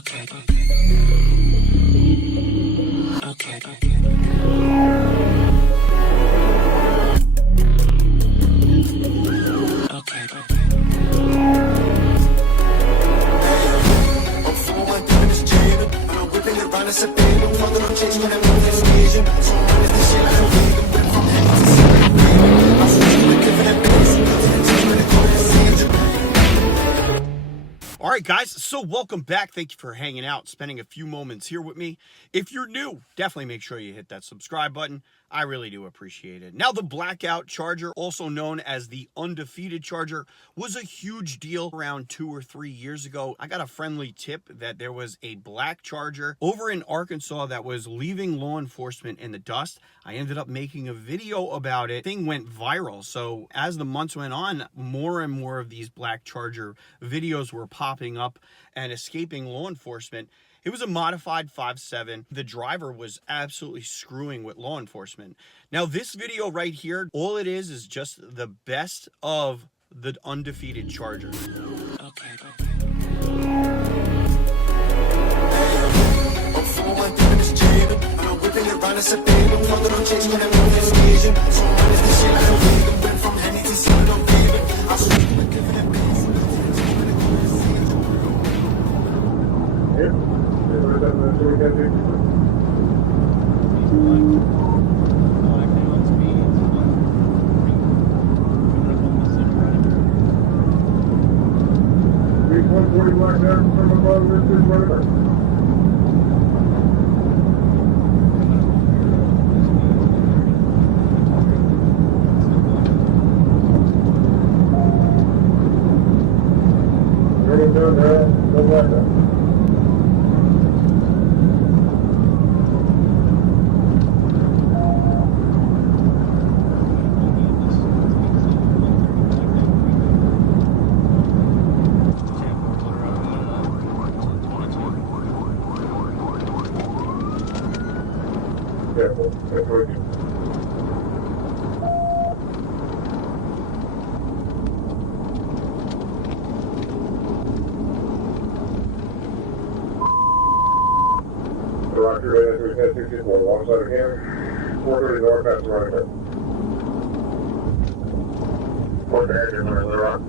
Okay. All right, guys, so welcome back. Thank you for hanging out, spending a few moments here with me. If you're new, definitely make sure you hit that subscribe button. I really do appreciate it. Now, the Blackout Charger, also known as the Undefeated Charger, was a huge deal around 2 or 3 years ago. I got a friendly tip that there was a black Charger over in Arkansas that was leaving law enforcement in the dust. I ended up making a video about it. Thing went viral. So as the months went on, more and more of these black Charger videos were popping up and escaping law enforcement. It was a modified 5.7. The driver was absolutely screwing with law enforcement. Now, this video right here, all it is just the best of the Undefeated Charger. Okay. Roger, 1064, alongside of him, 430 north, that's right there. 430, Little Rock.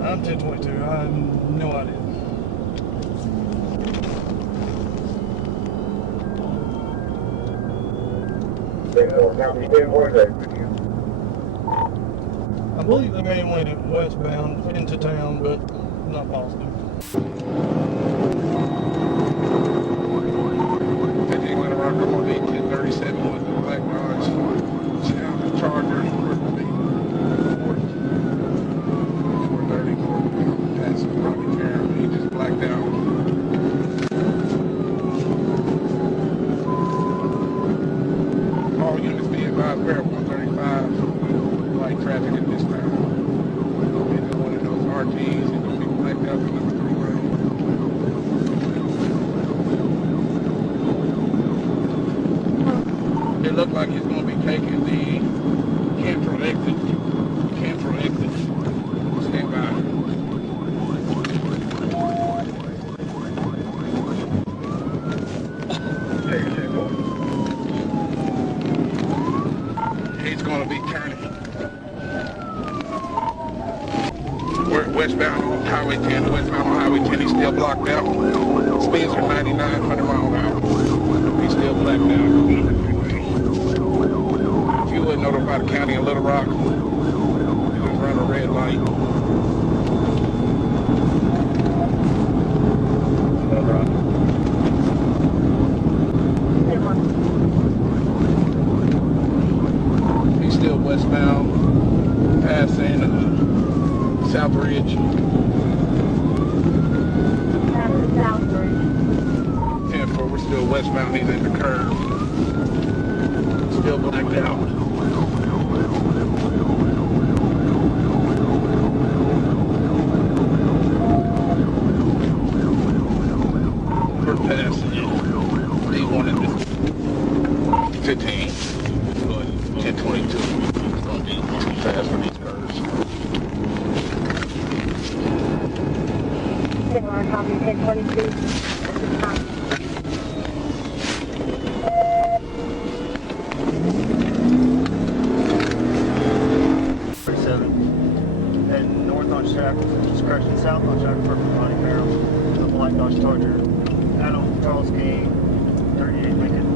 I'm 1022. I have no idea. I believe the man went westbound into town, but I'm not positive. He went around on 1837 with the black Dodge Charger. 430, that's probably terrible. He just blacked out. All units be advised, pair 135, light traffic in this town. It's one of those RTs, it's going to be blacked out to number 3 road. It looked like he's going to be taking the Cantrell exit. Stand by. He's going to be turning westbound on Highway 10, westbound on Highway 10, he's still blocked out. Speeds are 99, 100 miles an hour. He's still blacked out. If you would notify the county of Little Rock, you just run a red light. He's still westbound, passing South Ridge. Passing South Ridge. 10-4, we're still westbound, he's in the curve. Still blacked out. We're passing it. They wanted to 15. 1022. It's going to be too fast for these cars. Similar copy 1022. Heading north on Shackleton, just crashing south on Shackleton, Ronnie Barrel, the Blackout Charger, Adam Charles King, 38 Lincoln.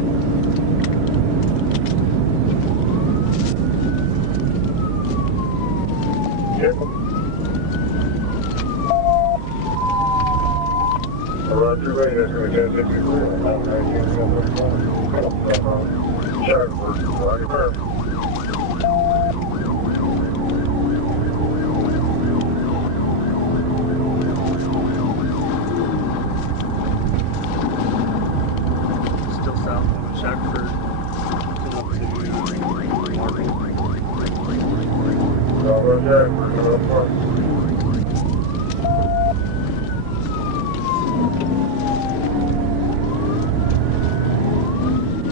Roger, that's going to get 54. Shackleton, Ronnie Barrel. Still south on Shackleton, up to Marvin.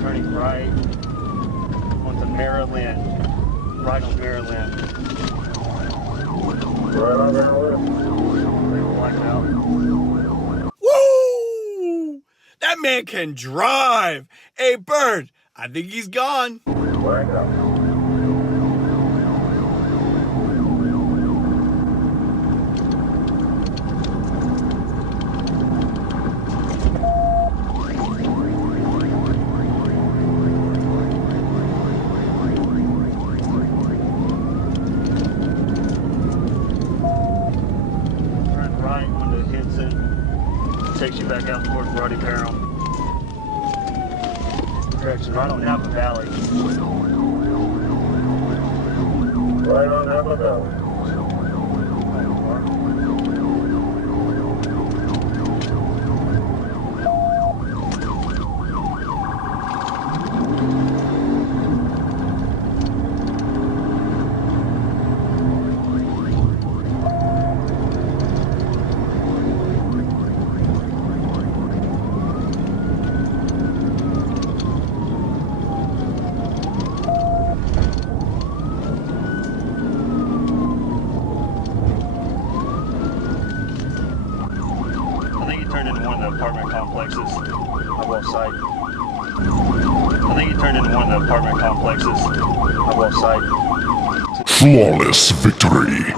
Turning right onto Maryland, right on Maryland. Right on Maryland. Blackout. Woo! That man can drive. Hey, Byrd, I think he's gone. Blackout. Turn right onto Henson. Takes you back out towards Roddy Barrel. Correction, right on Napa Valley. Right on Napa Valley. I think he turned into one of the apartment complexes. I lost sight. I think he turned into one of the apartment complexes. I lost sight. Flawless victory.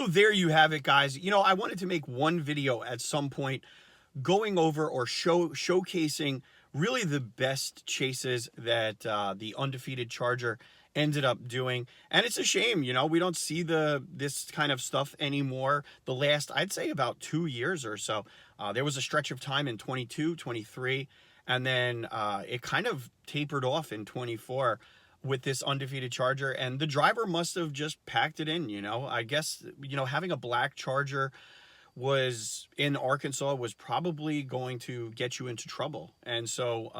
So there you have it, guys. You know, I wanted to make one video at some point going over or showcasing really the best chases that the Undefeated Charger ended up doing. And it's a shame, you know, we don't see this kind of stuff anymore. The last, I'd say, about 2 years or so. There was a stretch of time in 22, 23, and then it kind of tapered off in 24 with this Undefeated Charger, and the driver must have just packed it in, you know. I guess, you know, having a black Charger was in Arkansas was probably going to get you into trouble. And so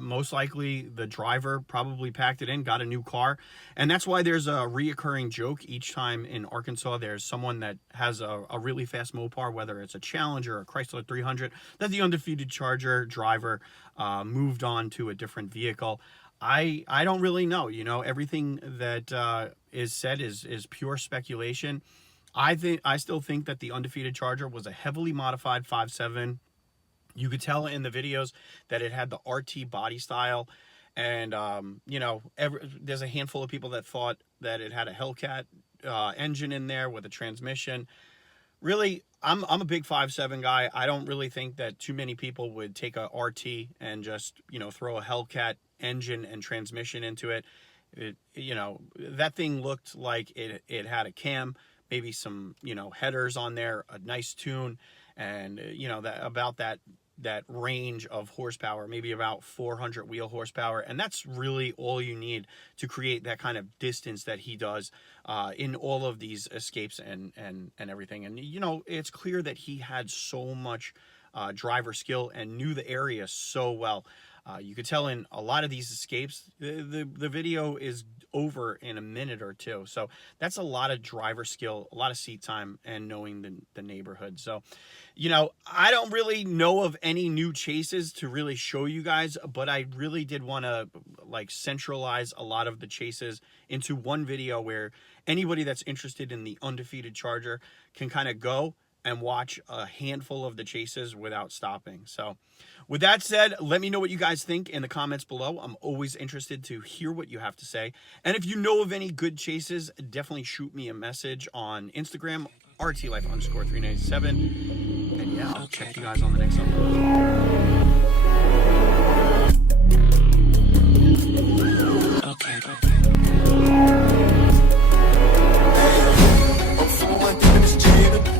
most likely the driver probably packed it in, got a new car. And that's why there's a reoccurring joke each time in Arkansas there's someone that has a really fast Mopar, whether it's a Challenger or a Chrysler 300, that the Undefeated Charger driver moved on to a different vehicle. I don't really know, you know. Everything that is said is pure speculation. I still think that the Undefeated Charger was a heavily modified 5.7. You could tell in the videos that it had the RT body style, and you know, there's a handful of people that thought that it had a Hellcat engine in there with a transmission. Really, I'm a big 5.7 guy. I don't really think that too many people would take a RT and just, you know, throw a Hellcat engine and transmission into it. You know, that thing looked like it had a cam, maybe some, you know, headers on there, a nice tune, and you know, that range of horsepower, maybe about 400 wheel horsepower, and that's really all you need to create that kind of distance that he does in all of these escapes and everything. And you know, it's clear that he had so much driver skill and knew the area so well. You could tell in a lot of these escapes, the video is over in a minute or two. So that's a lot of driver skill, a lot of seat time, and knowing the neighborhood. So, you know, I don't really know of any new chases to really show you guys, but I really did want to like centralize a lot of the chases into one video where anybody that's interested in the Undefeated Charger can kind of go and watch a handful of the chases without stopping. So with that said, let me know what you guys think in the comments below. I'm always interested to hear what you have to say. And if you know of any good chases, definitely shoot me a message on Instagram, RTLife_397. And yeah, I'll check you guys on the next upload.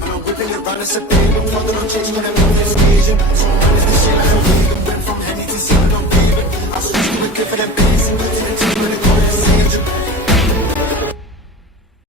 I'm whipping around a Sabine, I'm talking on change when I'm on this occasion.